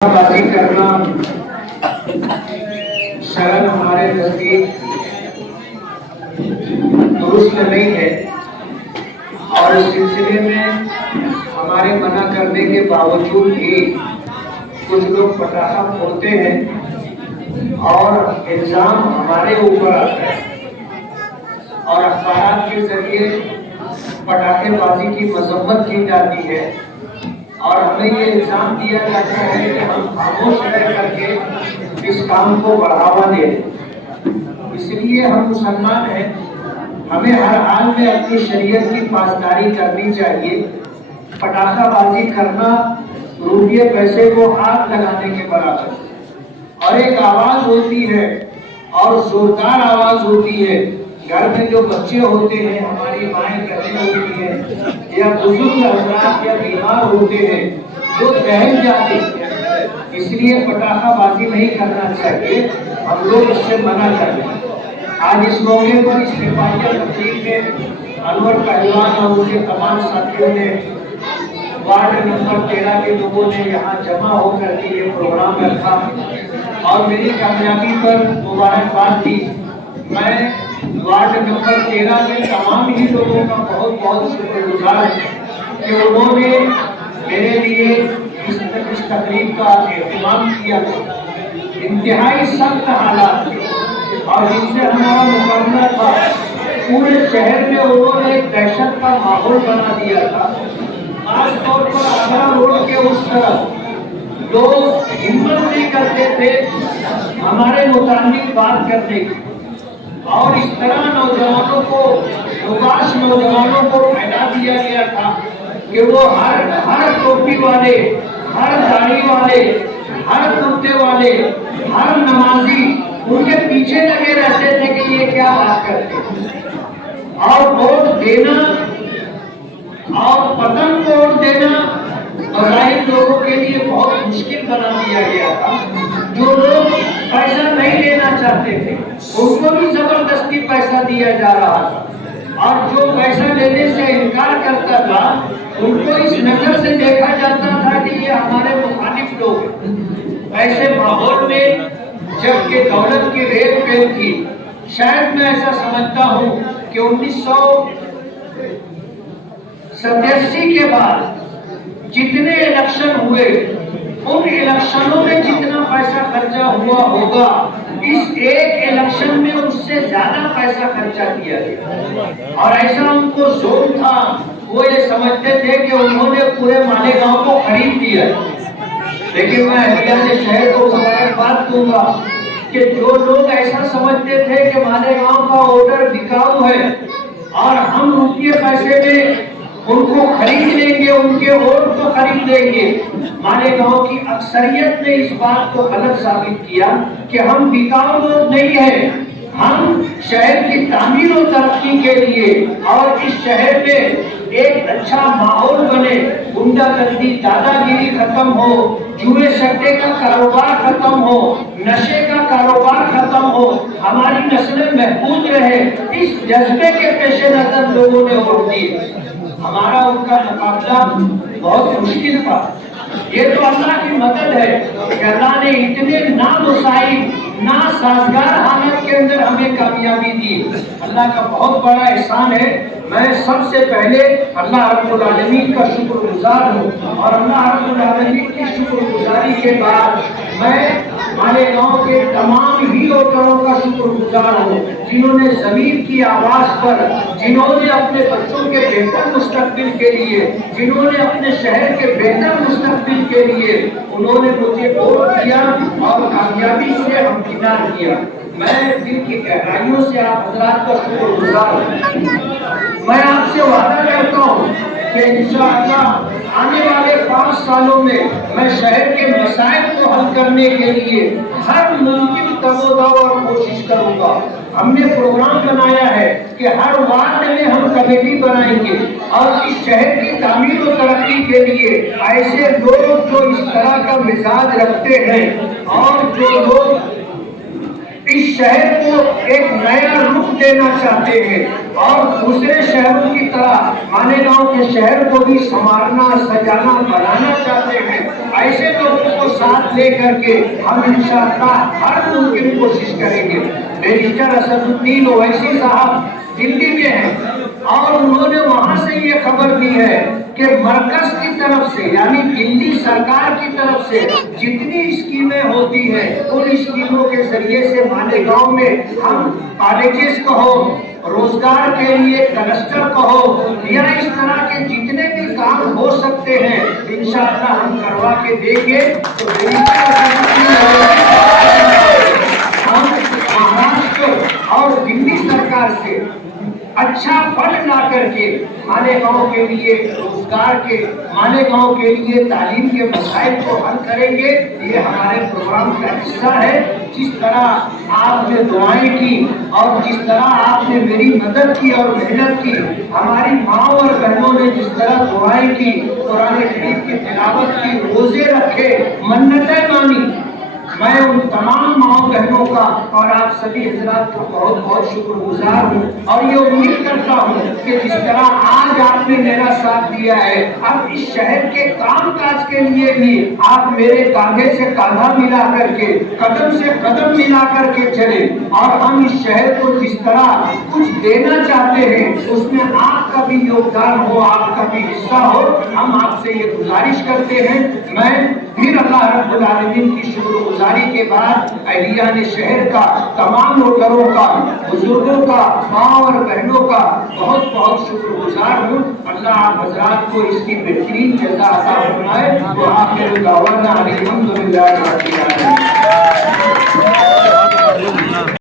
بازی کرنا شرم ہمارے نزدیک درست نہیں ہے، اور اس سلسلے میں ہمارے منع کرنے کے باوجود بھی کچھ لوگ پٹاخہ پھوڑتے ہیں اور الزام ہمارے اوپر آتا ہے، اور اخبارات کے ذریعے پٹاخے بازی کی مذمت کی جاتی ہے، اور ہمیں یہ الزام دیا جاتا ہے کہ ہم خاموش رہ کر کے اس کام کو بڑھاوا دیں۔ اس لیے ہم مسلمان ہیں، ہمیں ہر حال میں اپنی شریعت کی پاسداری کرنی چاہیے۔ پٹاخہ بازی کرنا روپیے پیسے کو ہاتھ لگانے کے برابر، اور ایک آواز ہوتی ہے اور زوردار آواز ہوتی ہے۔ گھر میں جو بچے ہوتے ہیں، ہماری مائیں بہنیں ہوتی ہیں، یا بزرگ حضرات یا بیمار ہوتے ہیں، وہ دہل جاتے ہیں۔ اس لیے پٹاخہ بازی نہیں کرنا چاہیے، ہم لوگ اس سے منع کرتے ہیں۔ آج اس موقع پر اس سپاہیہ تقریب میں انور پہلوان اور ان کے تمام ساتھیوں نے، وارڈ نمبر 13 کے لوگوں نے یہاں جمع ہو کر کے یہ پروگرام رکھا اور میری کامیابی پر مبارکباد دی۔ میں وارڈ نمبر 13 کے تمام ہی لوگوں کا بہت بہت شکر گزار ہوں کہ انہوں نے میرے لیے اس تقریب کا اہتمام کیا۔ انتہائی سخت حالات تھے اور جن سے ہمارا مقابلہ تھا، پورے شہر میں انہوں نے ایک دہشت کا ماحول بنا دیا تھا۔ خاص طور پر آگرہ روڈ کے اس طرف لوگ ہمت نہیں کرتے تھے ہمارے متعلق بات کرنے کی، اور اس طرح نوجوانوں کو، نوجوان نوجوانوں کو پھیلا دیا گیا تھا کہ وہ ہر ٹوپی والے، ہر داڑھی والے، ہر کرتے والے، ہر نمازی ان کے پیچھے لگے رہتے تھے کہ یہ کیا بات کرتے ہیں۔ اور ووٹ دینا اور پتنگ ووٹ دینا بظاہر لوگوں کے لیے بہت مشکل بنا دیا گیا تھا۔ جو لوگ پیسہ نہیں لینا چاہتے تھے ان کو بھی زبردستی پیسہ دیا جا رہا تھا، اور جو پیسہ لینے سے انکار کرتا تھا ان کو اس نظر سے دیکھا جاتا تھا کہ یہ ہمارے مخالف لوگ ہیں۔ ایسے ماحول میں جبکہ دولت کی ریل پھیل تھی، شاید میں ایسا سمجھتا ہوں کہ 1987 کے بعد جتنے الیکشن ہوئے، ان الیکشنوں میں جتنا پیسہ خرچہ ہوا ہوگا، اس ایک الیکشن میں اس سے زیادہ پیسہ خرچہ کیا گیا۔ اور ایسا ان کو زور تھا، وہ یہ سمجھتے تھے کہ انہوں نے پورے مالیگاؤں کو خرید لیا۔ لیکن میں اہلیان شہر کو مبارکباد دوں گا کہ جو لوگ ایسا سمجھتے تھے کہ مالیگاؤں کا ووٹر بکاؤ ہے اور ہم روپیے پیسے میں ان کو خرید لیں گے، ان کے ووٹ کو خرید لیں گے، مالیگاؤں کی اکثریت نے اس بات کو غلط ثابت کیا کہ ہم بکاؤ لوگ نہیں ہیں۔ ہم شہر کی تعمیر و ترقی کے لیے اور اس شہر میں ایک اچھا ماحول بنے، گنڈا گردی، دادا گیری ختم ہو، جوئے سٹے کا کاروبار ختم ہو، نشے کا کاروبار ختم ہو، ہماری نسلیں محفوظ رہے، اس جذبے کے پیش نظر لوگوں نے ووٹ دیے۔ ہمارا ان کا مقابلہ بہت مشکل تھا۔ یہ تو اللہ کی مدد ہے کہ اللہ نے اتنے نامساعد، ناسازگار حالت کے اندر ہمیں کامیابی دی۔ اللہ کا بہت بڑا احسان ہے۔ میں سب سے پہلے اللہ رب العالمین کا شکر گزار ہوں، اور اللہ رب العالمین کی شکر گزاری کے بعد میں مالیگاؤں کے تمام ہی ووٹروں کا شکر گزار ہوں، جنہوں نے ضمیر کی آواز پر، جنہوں نے اپنے بچوں کے بہتر مستقبل کے لیے، جنہوں نے اپنے شہر کے بہتر مستقبل کے لیے انہوں نے مجھے ووٹ دیا اور کامیابی سے ہمکنار کیا۔ میں دل کی گہرائیوں سے آپ حضرات کا شکر گزار ہوں۔ میں آپ سے وعدہ کرتا ہوں کہ انشاءاللہ آنے والے 5 سالوں میں میں شہر کے مسائل کو حل کرنے کے لیے ہر ممکن تمام اور کوشش کروں گا۔ ہم نے پروگرام بنایا ہے کہ ہر وارڈ میں ہم کمیٹی بنائیں گے، اور اس شہر کی تعمیر و ترقی کے لیے ایسے لوگ جو اس طرح کا مزاج رکھتے ہیں اور جو لوگ اس شہر کو ایک نیا رخ دینا چاہتے ہیں اور دوسرے شہروں کی طرح مالیگاؤں کے شہر کو بھی سنوارنا سجانا بنانا چاہتے ہیں۔ ایسے لوگوں کو ساتھ لے کر کے ہم انشاءاللہ ہر ممکن کوشش کریں گے۔ بیریسٹر اسد الدین اویسی صاحب دلی میں ہیں اور انہوں نے وہاں سے یہ خبر دی ہے کہ مرکز کی طرف سے یعنی دلی سرکار کی طرف سے جتنی اسکیمیں ہوتی ہیں ان اسکیموں کے ذریعے سے مالیگاؤں میں ہم کالجز کہو، روزگار کے لیے کلسٹر کہو یا اس طرح کے جتنے بھی کام ہو سکتے ہیں انشاءاللہ ہم کروا کے دیں گے۔ تو ہم مہاراشٹر اور دلی سرکار سے اچھا فنڈ لا کر کے مالیگاؤں کے لیے روزگار کے، مالیگاؤں کے لیے تعلیم کے مسائل کو حل کریں گے۔ یہ ہمارے پروگرام کا حصہ ہے۔ جس طرح آپ نے دعائیں کی اور جس طرح آپ نے میری مدد کی اور محنت کی، ہماری ماں اور بہنوں نے جس طرح دعائیں کی، قرآن کریم کی تلاوت کی، روزے رکھے، منتیں مانی، میں ان تمام ماں بہنوں کا اور آپ سبھی حضرات کا بہت بہت شکر گزار ہوں اور یہ امید کرتا ہوں کہ جس طرح آج آپ نے میرا ساتھ دیا ہے اب اس شہر کے کام کاج کے لیے بھی آپ میرے کاندھے سے کاندھا ملا کر کے، قدم سے قدم ملا کر کے چلے اور ہم اس شہر کو جس طرح کچھ دینا چاہتے ہیں اس میں آپ کا بھی یوگدان ہو، آپ کا بھی حصہ ہو۔ ہم آپ سے یہ گزارش کرتے ہیں۔ میں پھر اللہ رب العالمین کی شکر گزاری کے بعد اہلیان شہر کا، تمام نوکروں کا، بزرگوں کا، ماں اور بہنوں کا بہت بہت شکر گزار ہوں۔ اللہ آپ حضرات کو اس کی بہترین جزا عطا فرمائے۔ وآخر دعوانا الحمدللہ رب العالمین۔